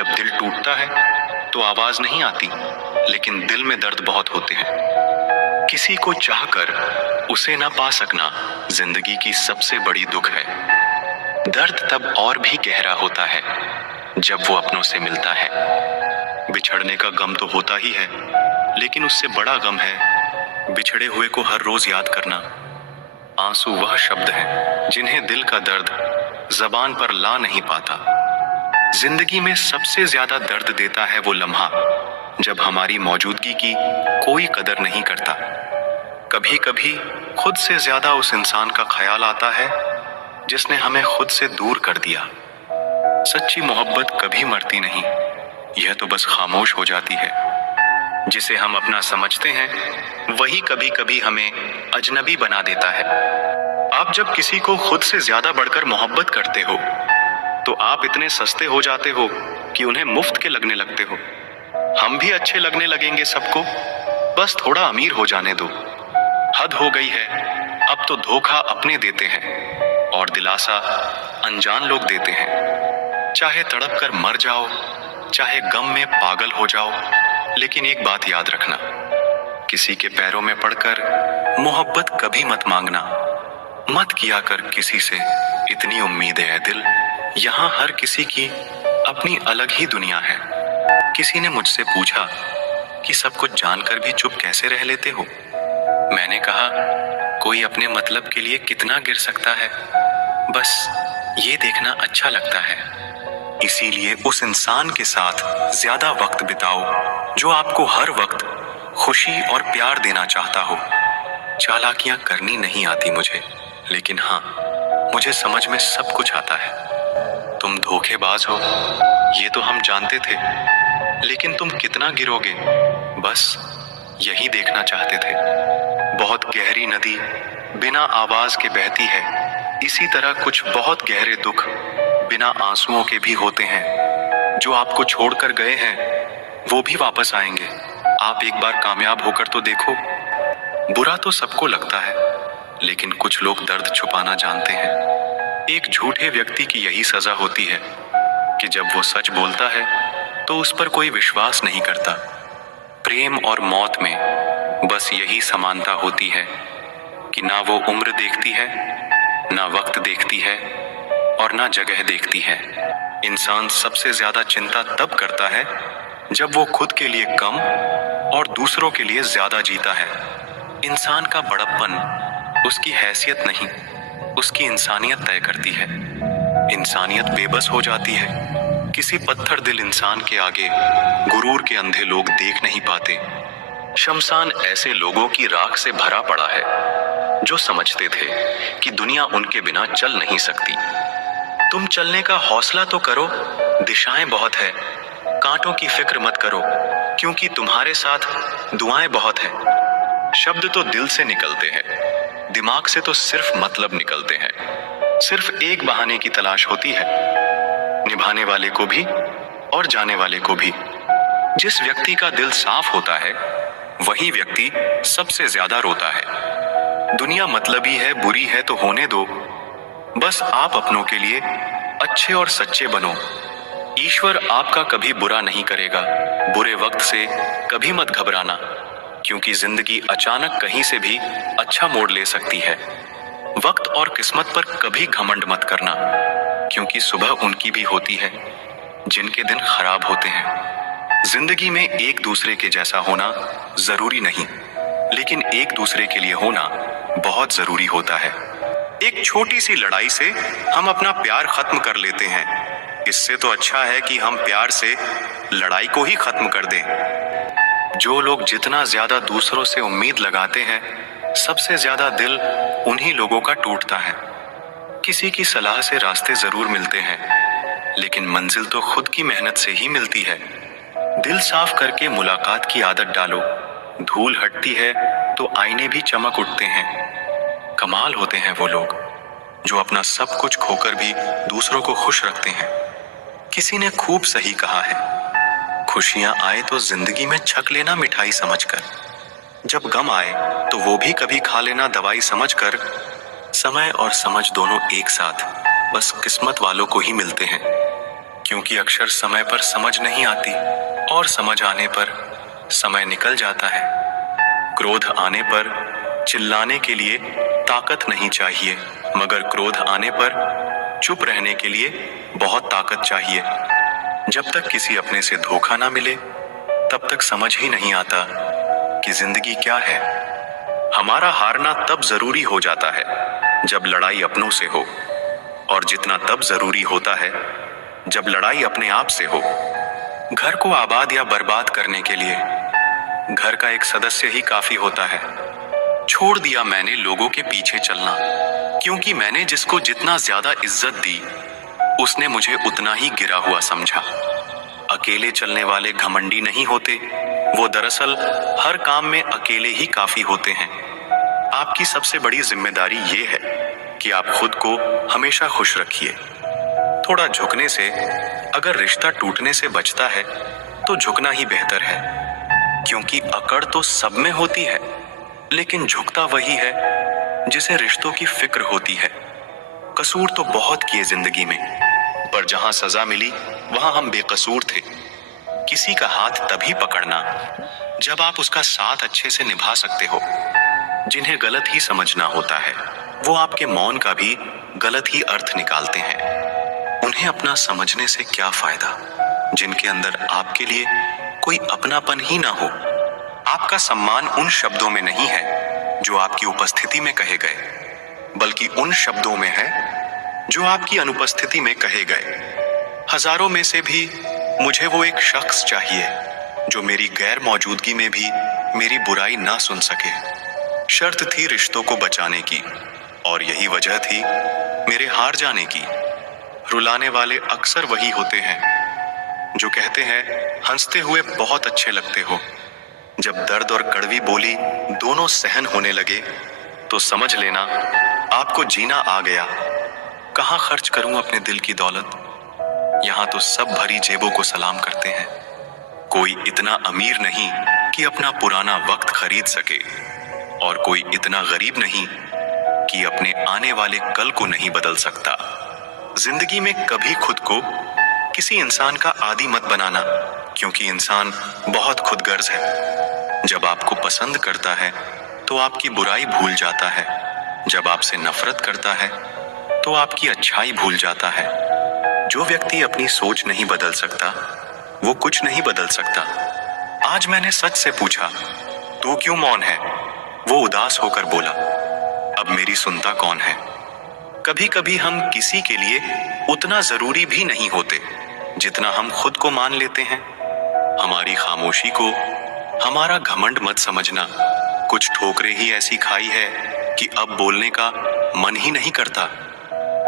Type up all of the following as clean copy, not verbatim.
जब दिल टूटता है तो आवाज नहीं आती, लेकिन दिल में दर्द बहुत होते हैं। किसी को चाहकर उसे ना पा सकना जिंदगी की सबसे बड़ी दुख है। दर्द तब और भी गहरा होता है जब वो अपनों से मिलता है। बिछड़ने का गम तो होता ही है, लेकिन उससे बड़ा गम है बिछड़े हुए को हर रोज याद करना। आंसू वह शब्द हैं जिन्हें दिल का दर्द जबान पर ला नहीं पाता। जिंदगी में सबसे ज्यादा दर्द देता है वो लम्हा जब हमारी मौजूदगी की कोई कदर नहीं करता। कभी कभी खुद से ज्यादा उस इंसान का ख्याल आता है जिसने हमें खुद से दूर कर दिया। सच्ची मोहब्बत कभी मरती नहीं, यह तो बस खामोश हो जाती है। जिसे हम अपना समझते हैं वही कभी कभी हमें अजनबी बना देता है। आप जब किसी को खुद से ज्यादा बढ़कर मोहब्बत करते हो तो आप इतने सस्ते हो जाते हो कि उन्हें मुफ्त के लगने लगते हो। हम भी अच्छे लगने लगेंगे सबको, बस थोड़ा अमीर हो जाने दो। हद हो गई है, अब तो धोखा अपने देते हैं और दिलासा अनजान लोग देते हैं। चाहे तड़प कर मर जाओ, चाहे गम में पागल हो जाओ, लेकिन एक बात याद रखना, किसी के पैरों में पड़कर मोहब्बत कभी मत मांगना। मत किया कर किसी से इतनी उम्मीदें है दिल, यहाँ हर किसी की अपनी अलग ही दुनिया है। किसी ने मुझसे पूछा कि सब कुछ जानकर भी चुप कैसे रह लेते हो। मैंने कहा, कोई अपने मतलब के लिए कितना गिर सकता है, बस ये देखना अच्छा लगता है। इसीलिए उस इंसान के साथ ज्यादा वक्त बिताओ जो आपको हर वक्त खुशी और प्यार देना चाहता हो। चालाकियां करनी नहीं आती मुझे, लेकिन हाँ, मुझे समझ में सब कुछ आता है। तुम धोखेबाज हो ये तो हम जानते थे, लेकिन तुम कितना गिरोगे बस यही देखना चाहते थे। बहुत गहरी नदी बिना आवाज के बहती है, इसी तरह कुछ बहुत गहरे दुख बिना आंसुओं के भी होते हैं। जो आपको छोड़कर गए हैं वो भी वापस आएंगे। आप एक बार कामयाब होकर तो देखो। बुरा तो सबको लगता है, लेकिन कुछ लोग दर्द छुपाना जानते हैं। एक झूठे व्यक्ति की यही सजा होती है कि जब वो सच बोलता है तो उस पर कोई विश्वास नहीं करता। प्रेम और मौत में बस यही समानता होती है कि ना वो उम्र देखती है, ना वक्त देखती है और ना जगह देखती है। इंसान सबसे ज्यादा चिंता तब करता है जब वो खुद के लिए कम और दूसरों के लिए ज्यादा जीता है। इंसान का बड़प्पन उसकी हैसियत नहीं, उसकी इंसानियत तय करती है। इंसानियत बेबस हो जाती है। किसी पत्थर दिल इंसान के आगे गुरूर के अंधे लोग देख नहीं पाते। शमशान ऐसे लोगों की राख से भरा पड़ा है जो समझते थे कि दुनिया उनके बिना चल नहीं सकती। तुम चलने का हौसला तो करो, दिशाएं बहुत है। कांटों की फिक्र मत करो, क्योंकि तुम्हारे साथ दुआएं बहुत हैं। शब्द तो दिल से निकलते हैं, दिमाग से तो सिर्फ मतलब निकलते हैं। सिर्फ एक बहाने की तलाश होती है, निभाने वाले को भी और जाने वाले को भी। जिस व्यक्ति का दिल साफ होता है वही व्यक्ति सबसे ज्यादा रोता है। दुनिया मतलबी है, बुरी है तो होने दो, बस आप अपनों के लिए अच्छे और सच्चे बनो। ईश्वर आपका कभी बुरा नहीं करेगा। बुरे वक्त से कभी मत घबराना, क्योंकि जिंदगी अचानक कहीं से भी अच्छा मोड़ ले सकती है। वक्त और किस्मत पर कभी घमंड मत करना, क्योंकि सुबह उनकी भी होती है जिनके दिन खराब होते हैं। जिंदगी में एक दूसरे के जैसा होना जरूरी नहीं, लेकिन एक दूसरे के लिए होना बहुत जरूरी होता है। एक छोटी सी लड़ाई से हम अपना प्यार खत्म कर लेते हैं। इससे तो अच्छा है कि हम प्यार से लड़ाई को ही खत्म कर दें। जो लोग जितना ज्यादा दूसरों से उम्मीद लगाते हैं, सबसे ज्यादा दिल उन्हीं लोगों का टूटता है। किसी की सलाह से रास्ते जरूर मिलते हैं, लेकिन मंजिल तो खुद की मेहनत से ही मिलती है। दिल साफ करके मुलाकात की आदत डालो। धूल हटती है तो आईने भी चमक उठते हैं। कमाल होते हैं वो लोग जो अपना सब कुछ खोकर भी दूसरों को खुश रखते हैं। किसी ने खूब सही कहा है, खुशियां आए तो जिंदगी में छक लेना मिठाई समझकर, जब गम आए तो वो भी कभी खा लेना दवाई समझकर। समय और समझ दोनों एक साथ बस किस्मत वालों को ही मिलते हैं, क्योंकि अक्सर समय पर समझ नहीं आती और समझ आने पर समय निकल जाता है। क्रोध आने पर चिल्लाने के लिए ताकत नहीं चाहिए, मगर क्रोध आने पर चुप रहने के लिए बहुत ताकत चाहिए। जब तक किसी अपने से धोखा ना मिले तब तक समझ ही नहीं आता कि जिंदगी क्या है। हमारा हारना तब जरूरी हो जाता है जब लड़ाई अपनों से हो, और जीतना तब जरूरी होता है जब लड़ाई अपने आप से हो। घर को आबाद या बर्बाद करने के लिए घर का एक सदस्य ही काफी होता है। छोड़ दिया मैंने लोगों के पीछे चलना, क्योंकि मैंने जिसको जितना ज्यादा इज्जत दी उसने मुझे उतना ही गिरा हुआ समझा। अकेले चलने वाले घमंडी नहीं होते, वो दरअसल हर काम में अकेले ही काफी होते हैं। आपकी सबसे बड़ी जिम्मेदारी ये है कि आप खुद को हमेशा खुश रखिए। थोड़ा झुकने से अगर रिश्ता टूटने से बचता है तो झुकना ही बेहतर है, क्योंकि अकड़ तो सब में होती है, लेकिन झुकता वही है जिसे रिश्तों की फिक्र होती है। कसूर तो बहुत किए जिंदगी में, पर जहां सजा मिली वहां हम बेकसूर थे। किसी का हाथ तभी पकड़ना जब आप उसका साथ अच्छे से निभा सकते हो। जिन्हें गलत ही समझना होता है वो आपके मौन का भी गलत ही अर्थ निकालते हैं। उन्हें अपना समझने से क्या फायदा जिनके अंदर आपके लिए कोई अपनापन ही ना हो। आपका सम्मान उन शब्दों में नहीं है जो आपकी उपस्थिति में कहे गए, बल्कि उन शब्दों में है जो आपकी अनुपस्थिति में कहे गए। हजारों में से भी मुझे वो एक शख्स चाहिए जो मेरी गैर मौजूदगी में भी मेरी बुराई ना सुन सके। शर्त थी रिश्तों को बचाने की, और यही वजह थी मेरे हार जाने की। रुलाने वाले अक्सर वही होते हैं जो कहते हैं हंसते हुए बहुत अच्छे लगते हो। जब दर्द और कड़वी बोली दोनों सहन होने लगे तो समझ लेना आपको जीना आ गया। कहाँ खर्च करूं अपने दिल की दौलत, यहाँ तो सब भरी जेबों को सलाम करते हैं। कोई इतना अमीर नहीं कि अपना पुराना वक्त खरीद सके, और कोई इतना गरीब नहीं कि अपने आने वाले कल को नहीं बदल सकता। जिंदगी में कभी खुद को किसी इंसान का आदी मत बनाना, क्योंकि इंसान बहुत खुदगर्ज है। जब आपको पसंद करता है तो आपकी बुराई भूल जाता है, जब आपसे नफरत करता है तो आपकी अच्छाई भूल जाता है। जो व्यक्ति अपनी सोच नहीं बदल सकता वो कुछ नहीं बदल सकता। आज मैंने सच से पूछा, तू क्यों मौन है? वो उदास होकर बोला, अब मेरी सुनता कौन है? कभी कभी हम किसी के लिए उतना जरूरी भी नहीं होते जितना हम खुद को मान लेते हैं। हमारी खामोशी को हमारा घमंड मत समझना। कुछ ठोकरें ही ऐसी खाई है कि अब बोलने का मन ही नहीं करता।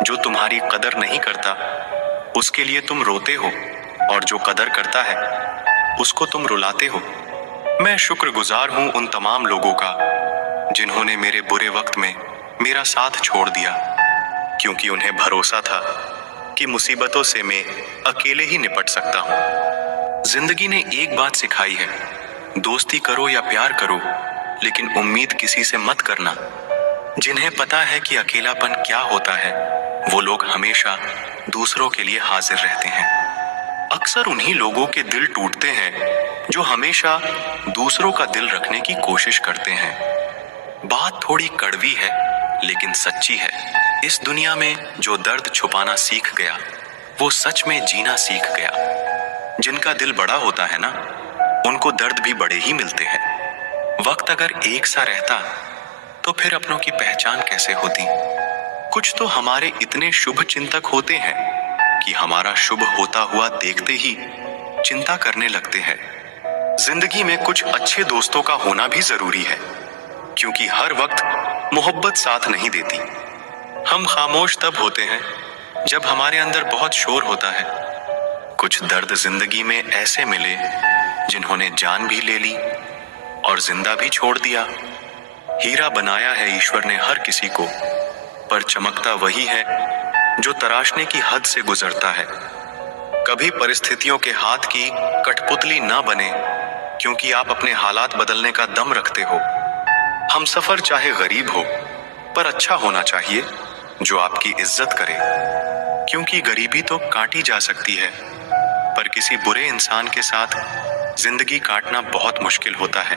जो तुम्हारी कदर नहीं करता उसके लिए तुम रोते हो, और जो कदर करता है उसको तुम रुलाते हो। मैं शुक्रगुजार हूं उन तमाम लोगों का जिन्होंने मेरे बुरे वक्त में मेरा साथ छोड़ दिया, क्योंकि उन्हें भरोसा था कि मुसीबतों से मैं अकेले ही निपट सकता हूं। जिंदगी ने एक बात सिखाई है, दोस्ती करो या प्यार करो, लेकिन उम्मीद किसी से मत करना। जिन्हें पता है कि अकेलापन क्या होता है वो लोग हमेशा दूसरों के लिए हाजिर रहते हैं। अक्सर उन्हीं लोगों के दिल टूटते हैं जो हमेशा दूसरों का दिल रखने की कोशिश करते हैं। बात थोड़ी कड़वी है लेकिन सच्ची है। इस दुनिया में जो दर्द छुपाना सीख गया वो सच में जीना सीख गया। जिनका दिल बड़ा होता है ना, उनको दर्द भी बड़े ही मिलते हैं। वक्त अगर एक सा रहता तो फिर अपनों की पहचान कैसे होती? कुछ तो हमारे इतने शुभ चिंतक होते हैं कि हमारा शुभ होता हुआ देखते ही चिंता करने लगते हैं। जिंदगी में कुछ अच्छे दोस्तों का होना भी जरूरी है, क्योंकि हर वक्त मोहब्बत साथ नहीं देती। हम खामोश तब होते हैं जब हमारे अंदर बहुत शोर होता है। कुछ दर्द जिंदगी में ऐसे मिले जिन्होंने जान भी ले ली और जिंदा भी छोड़ दिया। हीरा बनाया है ईश्वर ने हर किसी को, पर चमकता वही है जो तराशने की हद से गुजरता है। कभी परिस्थितियों के हाथ की कठपुतली ना बने, क्योंकि आप अपने हालात बदलने का दम रखते हो। हम सफर चाहे गरीब हो, पर अच्छा होना चाहिए जो आपकी इज्जत करे। क्योंकि गरीबी तो काटी जा सकती है, पर किसी बुरे इंसान के साथ जिंदगी काटना बहुत मुश्किल होता है।